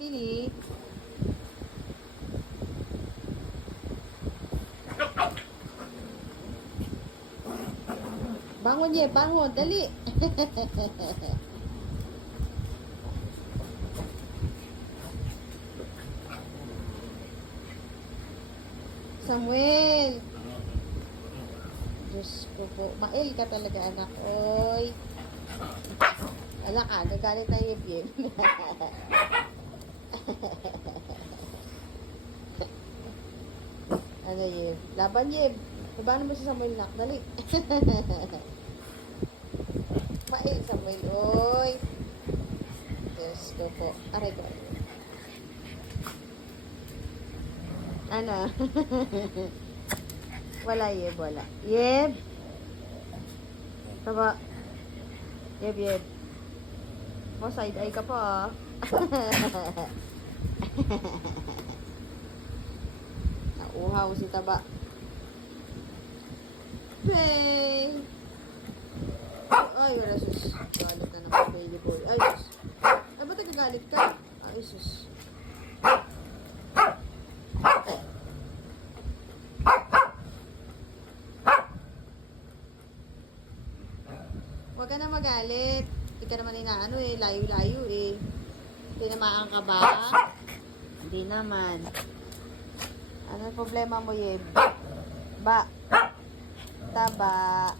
Pili. Bangon ye, bangon, dali. Samuel. Diyos ko po. Mail ka talaga, anak. Oy. Ala ka, nagalit na yung. ano Yeb? Laban Yeb. Labanan mo si Samuel nak. Dali. Mail Samuel. Oy. Diyos ko po. Aray ko. Ano? wala Yeb, wala. Yeb! Taba. Yeb, yeb. O, side eye ka pa, ah. Nauhaw si Taba. Hey! Ay, wala sus. Galit na naman, baby boy. Ay, sus. Ay, ba't nagagalit ka? Ay, sus. Huwag ka na magalit. Hindi ka naman inaano eh. Layo-layo eh. Tinamaan ka ba? Hindi naman. Ano problema mo, Yeb? Ba? Taba.